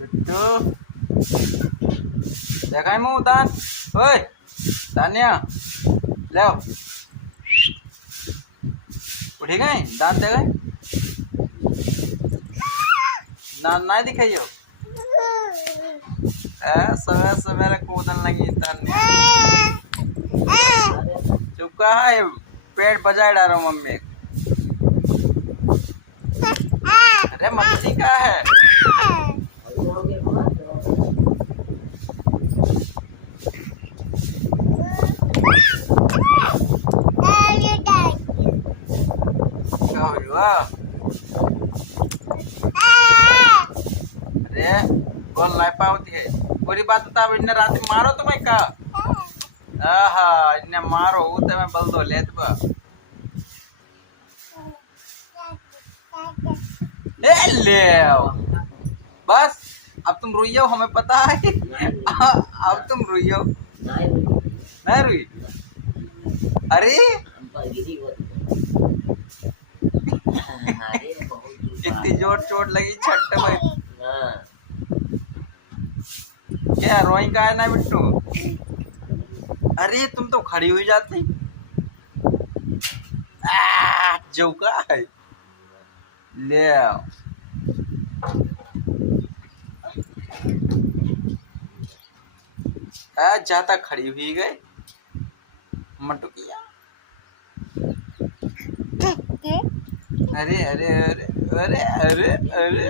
बिट्टू देखा मुंह दान ओए तान्या ले आओ उठी गए दांत दे गए दांत ना दिखाइयो सवेरे सवेरे कूदन लगी तान्या चुप का है पेट बजाए डालो मम्मी अरे मछली का है क्या हुआ अरे कौन लाई पावती है पूरी बात बता इन्हें रात में मारो तुम्हें का आहा इन्हें मारो उते में बल दो लेत बा ए ले बस अब तुम रोइयो हमें पता है अब तुम रोइयो मैं रोई अरे इतनी जोर चोट लगी छट में क्या रोई का है ना बिट्टू अरे तुम तो खड़ी हुई जाती जो का है ले आओ जाता खड़ी हुई गए मटुकिया अरे अरे अरे अरे अरे अरे